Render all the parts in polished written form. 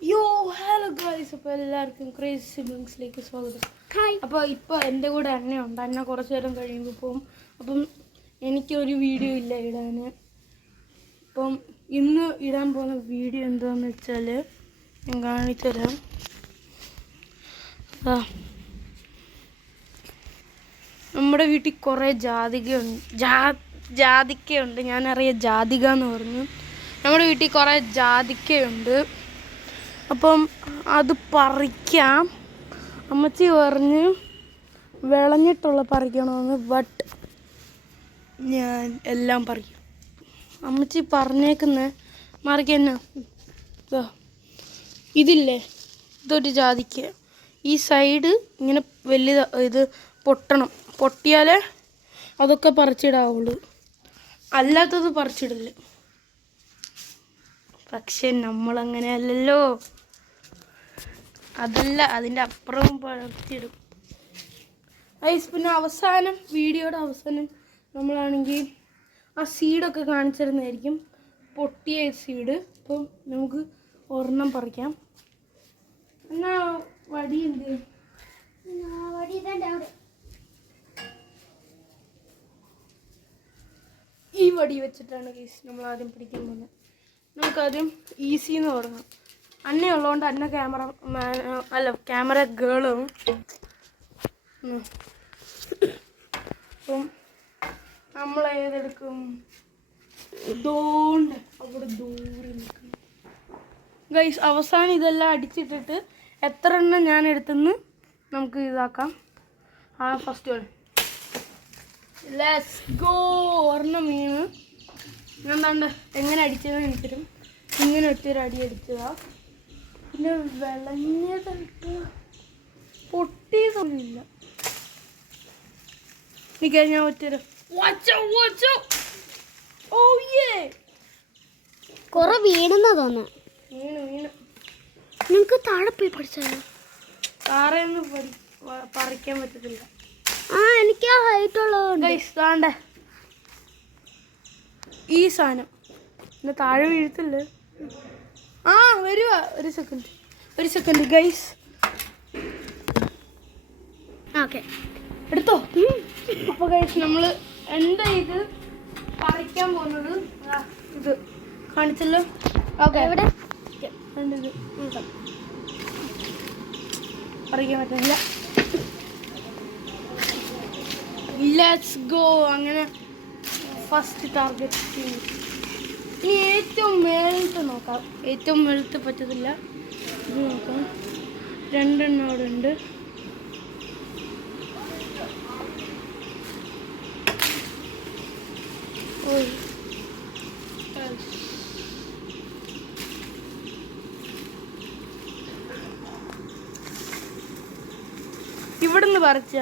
യോ hello guys, അപ്പോൾ എല്ലാവർക്കും ക്രേസി സിബ്ലിങ്സിലേക്ക് സ്വാഗതം. അപ്പോൾ ഇപ്പോൾ എൻ്റെ കൂടെ അന്നയുണ്ട്. അന്ന കുറച്ച് നേരം കഴിയുമ്പോൾ പോകും. അപ്പം എനിക്കൊരു വീഡിയോ ഇല്ല ഇടാൻ. അപ്പം ഇന്ന് ഇടാൻ പോകുന്ന വീഡിയോ എന്താണെന്ന് വെച്ചാൽ ഞാൻ കാണിച്ചു തരാം. നമ്മുടെ വീട്ടിൽ കുറേ ജാതിക്കയുണ്ട്. ഞാനറിയാം ജാതിക എന്ന് പറഞ്ഞു. നമ്മുടെ വീട്ടിൽ കുറേ ജാതിക്കയുണ്ട്. അപ്പം അത് പറിക്കാം. അമ്മച്ചി പറഞ്ഞ് വിളഞ്ഞിട്ടുള്ള പറിക്കണമെന്ന്. ബട്ട് ഞാൻ എല്ലാം പറിക്കും. അമ്മച്ചി പറഞ്ഞേക്കുന്ന മറിക്കന്നെ ഇതില്ലേ, ഇതൊരു ജാതിക്ക. ഈ സൈഡ് ഇങ്ങനെ വലിയ ഇത് പൊട്ടണം. പൊട്ടിയാലേ അതൊക്കെ പറിച്ചിടാവുള്ളൂ, അല്ലാത്തത് പറിച്ചിടില്ല. പക്ഷെ നമ്മളങ്ങനെയല്ലല്ലോ. അതല്ല, അതിൻ്റെ അപ്പുറവും പറിച്ചിടും. പിന്നെ അവസാനം, വീഡിയോയുടെ അവസാനം നമ്മളാണെങ്കിൽ ആ സീഡൊക്കെ കാണിച്ചിരുന്നതായിരിക്കും, പൊട്ടിയ സീഡ്. അപ്പം നമുക്ക് ഒരെണ്ണം പറിക്കാം. എന്നാ വടി എന്ത്? ഈ വടി വെച്ചിട്ടാണ് കേസ് നമ്മൾ ആദ്യം പിടിക്കാൻ പോകുന്നത്. നമുക്കാദ്യം ഈസി എന്ന് തുടങ്ങാം. അന്നയുള്ളതുകൊണ്ട് അന്ന ക്യാമറ ഗേളും. അപ്പം നമ്മൾ ഏതെടുക്കും? ഇതുകൊണ്ട് അവിടെ ദൂരെ നിൽക്കും ഗൈസ്. അവസാനം ഇതെല്ലാം അടിച്ചിട്ടിട്ട് എത്ര എണ്ണം ഞാൻ എടുത്തെന്ന് നമുക്ക് ഇതാക്കാം. First one, let's go. ഒരെണ്ണം വീണ് ഞാൻ താണ്ട് എങ്ങനെ അടിച്ചതെന്ന് എനിക്കരും. ഇങ്ങനെ ഒറ്റൊരു അടി അടിച്ചതാ. പിന്നെ വിളഞ്ഞതായിട്ട് പൊട്ടിയതൊന്നുമില്ല. എനിക്ക് ഞാൻ ഒറ്റൊരു കൊറേ വീണെന്നാ തോന്നുന്നു. വീണ് നിങ്ങക്ക് താഴെ പോയി പഠിച്ചാലോ? താറയൊന്നും പറിക്കാൻ പറ്റത്തില്ല. എനിക്ക് ആ ഹൈറ്റ് ഉള്ളതുകൊണ്ട്. ഈ സാധനം പിന്നെ താഴെ വീഴത്തില്ല. വരുവാ. ഒരു സെക്കൻഡ് ഗൈസ്. ഓക്കെ, എടുത്തോ. അപ്പോൾ ഗൈസ്, നമ്മൾ എന്താ ഇത് പറിക്കാൻ പോകുന്നത്? ഇത് കാണിച്ചല്ലോ. ഓക്കെ, എവിടെ ഇത് പറിക്കാൻ പറ്റില്ല. Let's go. അങ്ങനെ ഫസ്റ്റ് ടാർഗറ്റ്. ഇനി ഏറ്റവും മേളത്തെ നോക്കാം. ഏറ്റവും മേളത്തെ പറ്റത്തില്ല. ഇത് നോക്കാം. 2 എണ്ണം അവിടെ ഉണ്ട്. ഇവിടുന്ന് പറിച്ച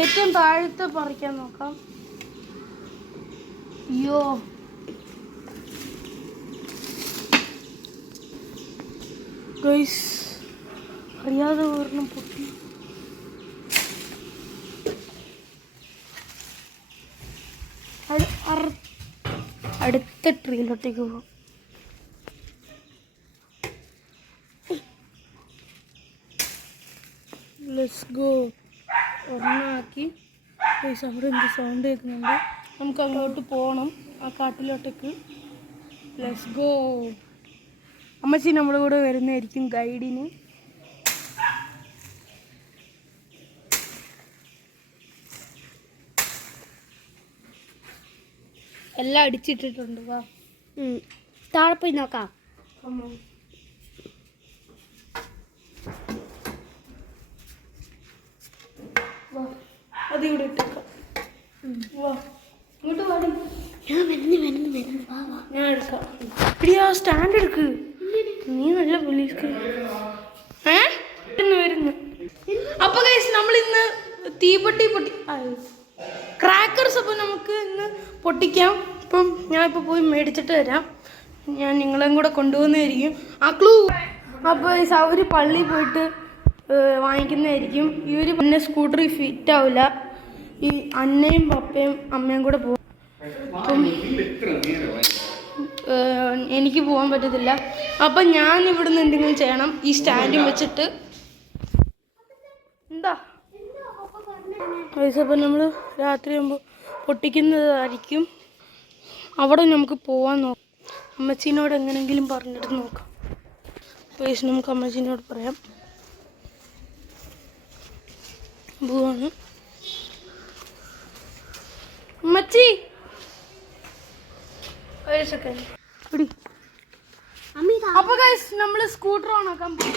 ഏറ്റവും താഴത്തെ പറിക്കാൻ നോക്കാം. അയ്യോ, ഗൈസ്, അറിയാതെ ഒരെണ്ണം പൊട്ടി. അടുത്ത ട്രീയിലോട്ടേക്ക് പോകാം. Let's go. ഒരെണ്ണമാക്കി. ഗൈസ്, അവിടെ എന്ത് സൗണ്ട് കേൾക്കുന്നുണ്ട്. നമുക്ക് അങ്ങോട്ട് പോകണം, ആ കാട്ടിലോട്ടേക്ക്. Let's go. അമ്മച്ചി നമ്മുടെ കൂടെ വരുന്നതായിരിക്കും ഗൈഡിന്. എല്ലാം അടിച്ചിട്ടിട്ടുണ്ട്. വാ, താഴെ പോയി നോക്കാം. അതിവിടെ ഇട്ടേക്കാം. വാ, ഇങ്ങോട്ട് പാടി. ഞാൻ എടുക്കാം. ഇടി, ആ സ്റ്റാൻഡ് എടുക്ക്. നീ നല്ല പോലീസ് വരുന്നു. അപ്പൊ ഗൈസ്, നമ്മൾ ഇന്ന് തീപ്പെട്ടി ക്രാക്കർസ് അപ്പം നമുക്ക് ഇന്ന് പൊട്ടിക്കാം. ഇപ്പം ഞാനിപ്പോൾ പോയി മേടിച്ചിട്ട് വരാം. ഞാൻ നിങ്ങളെയും കൂടെ കൊണ്ടുപോകുന്നതായിരിക്കും. ആ ക്ലൂ. അപ്പോൾ അവർ പള്ളിയിൽ പോയിട്ട് വാങ്ങിക്കുന്നതായിരിക്കും. ഇവർ പിന്നെ സ്കൂട്ടറിൽ ഫിറ്റ് ആവില്ല. ഈ അന്നയും പപ്പയും അമ്മയും കൂടെ പോകും. എനിക്ക് പോകാൻ പറ്റത്തില്ല. അപ്പം ഞാൻ ഇവിടുന്ന് എന്തെങ്കിലും ചെയ്യണം. ഈ സ്റ്റാൻഡും വെച്ചിട്ട് എന്താ അപ്പം നമ്മൾ രാത്രി ആകുമ്പോൾ പൊട്ടിക്കുന്നതായിരിക്കും. അവിടെ നമുക്ക് പോകാൻ നോക്കാം. അമ്മച്ചീനോട് എങ്ങനെയെങ്കിലും പറഞ്ഞിട്ട് നോക്കാം. പൈസ നമുക്ക് അമ്മച്ചീനോട് പറയാം. പോവാണ് അമ്മച്ചി. ഒരു സെക്കൻഡ്. അപ്പൊ ഗൈസ് നമ്മള് സ്കൂട്ടർ ഓണാക്കാൻ പോകും.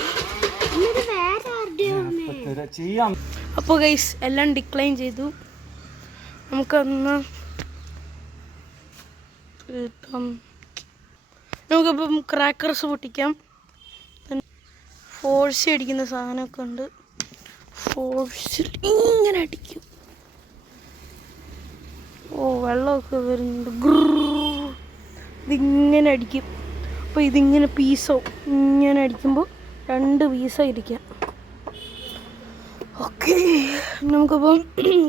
അപ്പോൾ ഗൈസ് എല്ലാം ഡിക്ലൈൻ ചെയ്തു. നമുക്കൊന്ന് നമുക്കിപ്പം ക്രാക്കർസ് പൊട്ടിക്കാം. ഫോഴ്സ് അടിക്കുന്ന സാധനമൊക്കെ ഉണ്ട്. ഫോഴ്സിൽ ഇങ്ങനെ അടിക്കും. ഓ വെള്ളമൊക്കെ വരുന്നുണ്ട്. ഇതിങ്ങനെ അടിക്കും. അപ്പോൾ ഇതിങ്ങനെ പീസോ ഇങ്ങനെ അടിക്കുമ്പോൾ 2 പീസോ ഇരിക്കാം. ഓക്കെ നമുക്കപ്പം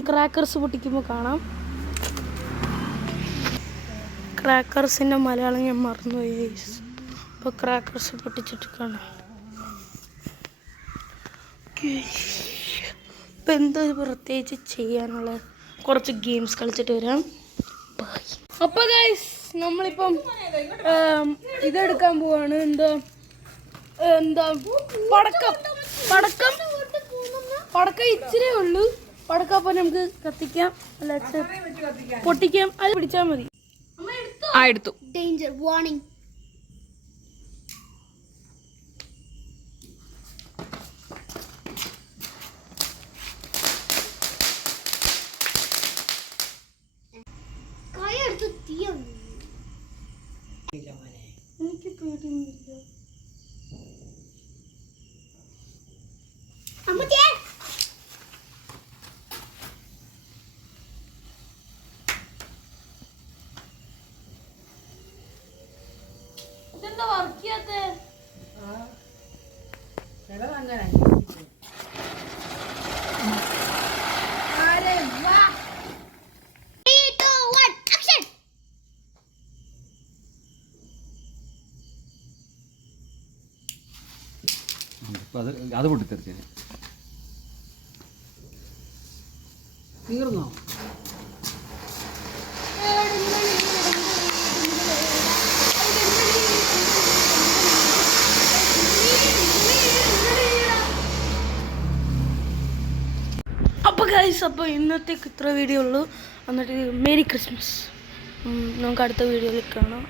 ക്രാക്കർസ് പൊട്ടിക്കുമ്പോൾ കാണാം. ക്രാക്കർസിൻ്റെ മലയാളം ഞാൻ മറന്നുപോയി. അപ്പോൾ ക്രാക്കർസ് പൊട്ടിച്ചിട്ട് കാണാം. ഇപ്പം എന്താ പ്രത്യേകിച്ച് ചെയ്യാനുള്ള കുറച്ച് ഗെയിംസ് കളിച്ചിട്ട് വരാം. അപ്പോൾ ഗൈസ് നമ്മളിപ്പം ഇതെടുക്കാൻ പോവാണ്. എന്താ പടക്കം ഇച്ചിരി ഉള്ളൂ. പടക്കം അപ്പം നമുക്ക് കത്തിക്കാം. അല്ല പൊട്ടിക്കാം. അത് പിടിച്ചാൽ മതി. എടുത്തു. Danger warning. എനിക്ക് പേടിയൊന്നുമില്ല. ഇതെന്താ വർക്ക് ചെയ്യാത്തെ? അത് പൊട്ടിത്തെറിച്ചു തീർന്നോ? അപ്പോൾ ഗൈസ് അപ്പോൾ ഇന്നത്തേക്ക് ഇത്ര വീഡിയോ ഉള്ളൂ. എന്നിട്ട് മേരി ക്രിസ്മസ്. നമുക്ക് അടുത്ത വീഡിയോയിൽ കാണാം.